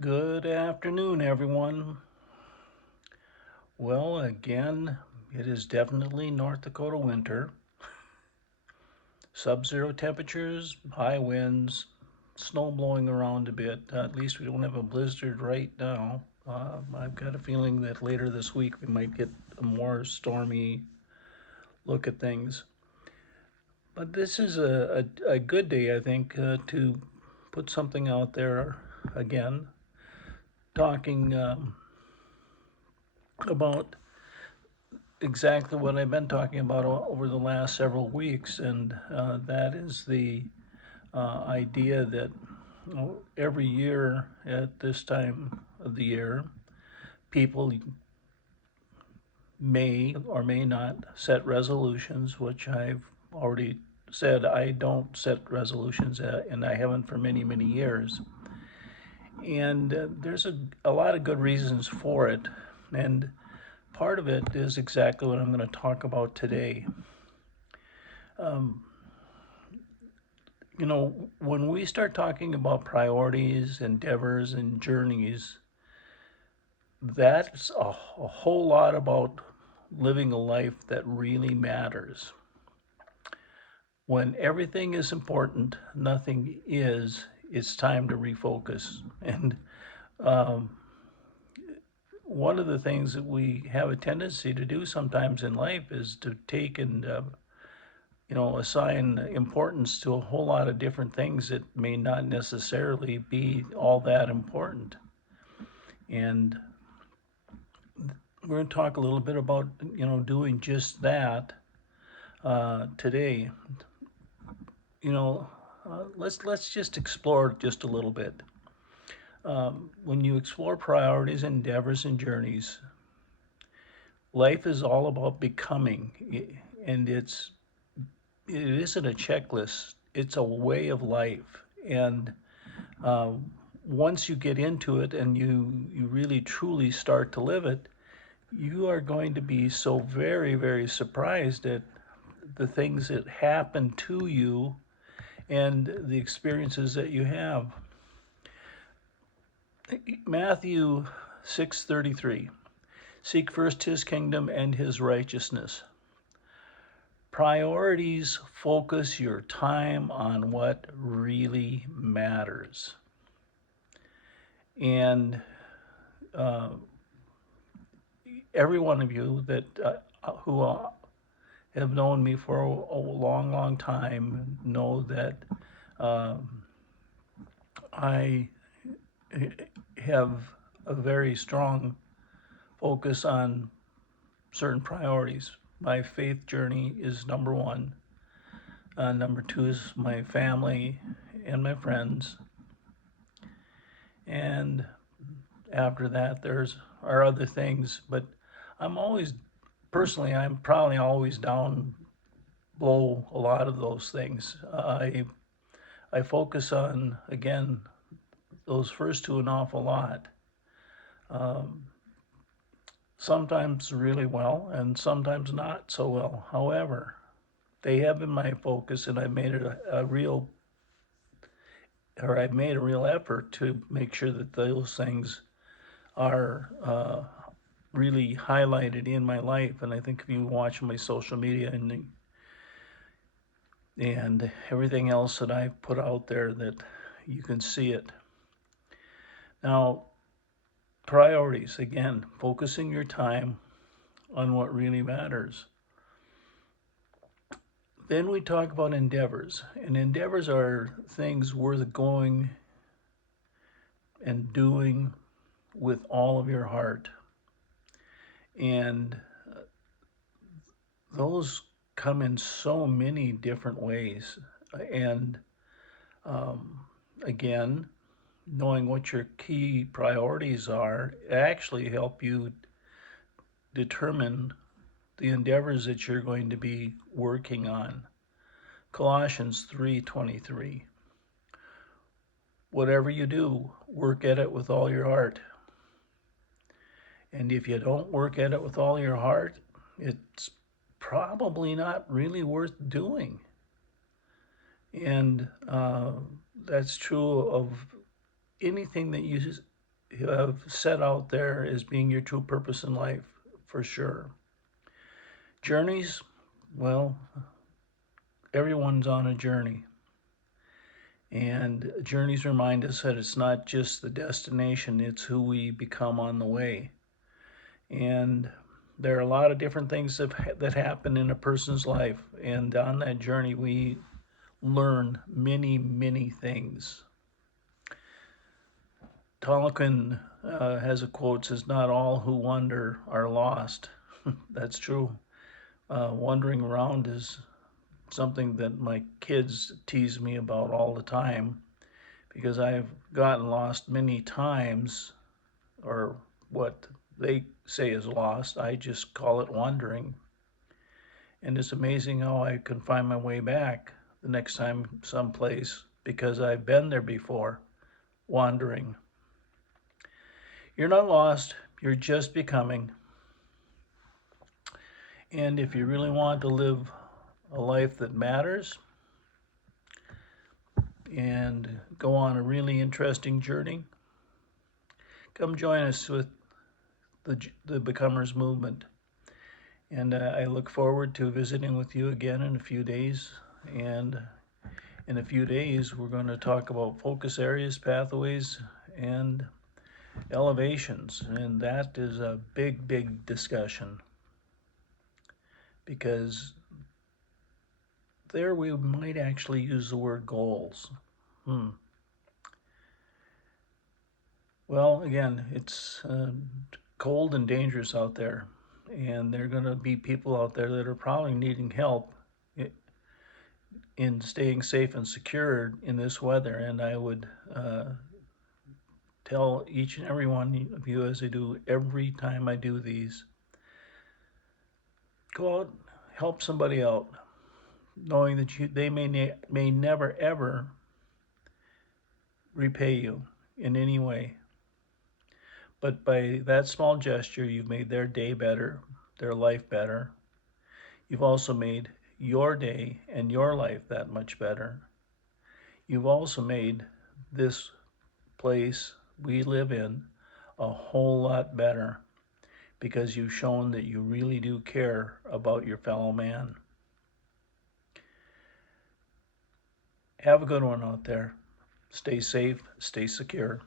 Good afternoon, everyone. Well, again, it is definitely North Dakota winter. Sub-zero temperatures, high winds, snow blowing around a bit. At least we don't have a blizzard right now. I've got a feeling that later this week we might get a more stormy look at things. But this is a good day, I think, to put something out there again, talking about exactly what I've been talking about over the last several weeks, and that is the idea that every year at this time of the year, people may or may not set resolutions, which I've already said I don't set resolutions, and I haven't for many, many years. And there's a lot of good reasons for it. And part of it is exactly what I'm going to talk about today. Um, when we start talking about priorities, endeavors, and journeys, that's a whole lot about living a life that really matters. When everything is important, nothing is, it's time to refocus. And um, one of the things that we have a tendency to do sometimes in life is to take and assign importance to a whole lot of different things that may not necessarily be all that important. And we're going to talk a little bit about, doing just that today. Let's just explore just a little bit. When you explore priorities, endeavors, and journeys, life is all about becoming, and it isn't a checklist. It's a way of life, and uh, once you get into it and you really truly start to live it, you are going to be so very, very surprised at the things that happen to you and the experiences that you have. Matthew 6:33. Seek first his kingdom and his righteousness. Priorities focus your time on what really matters. And uh, every one of you that who have known me for a long, long time know that um, I have a very strong focus on certain priorities. My faith journey is number one. Number two is my family and my friends. And after that, there's are other things. But I'm always, personally, I'm probably always down below a lot of those things. I focus on, again, those first two an awful lot. Um, Sometimes really well and sometimes not so well. However, they have been my focus, and I've made it I've made a real effort to make sure that those things are really highlighted in my life. And I think if you watch my social media and everything else that I've put out there, that you can see it. Now, priorities, again, focusing your time on what really matters. Then we talk about endeavors, and endeavors are things worth going and doing with all of your heart. And those come in so many different ways. And um, again, knowing what your key priorities are actually help you determine the endeavors that you're going to be working on. Colossians 3:23. Whatever you do, work at it with all your heart. And if you don't work at it with all your heart, it's probably not really worth doing. And that's true of anything that you have set out there as being your true purpose in life, for sure. Journeys, well, everyone's on a journey. And journeys remind us that it's not just the destination, it's who we become on the way. And there are a lot of different things that happen in a person's life. And on that journey, we learn many, many things. Tolkien has a quote, says, "Not all who wander are lost." That's true. Wandering around is something that my kids tease me about all the time because I've gotten lost many times, or what they say is lost. I just call it wandering. And it's amazing how I can find my way back the next time someplace because I've been there before, wandering. You're not lost, you're just becoming. And if you really want to live a life that matters and go on a really interesting journey, come join us with the Becomers movement. And I look forward to visiting with you again in a few days. And in a few days, we're going to talk about focus areas, pathways, and elevations. And that is a big, big discussion because there we might actually use the word goals. Well, again, it's cold and dangerous out there. And there are going to be people out there that are probably needing help in staying safe and secure in this weather. And I would tell each and every one of you, as I do every time I do these, go out, help somebody out, knowing that they may never ever repay you in any way. But by that small gesture, you've made their day better, their life better. You've also made your day and your life that much better. You've also made this place we live in a whole lot better because you've shown that you really do care about your fellow man. Have a good one out there. Stay safe, stay secure.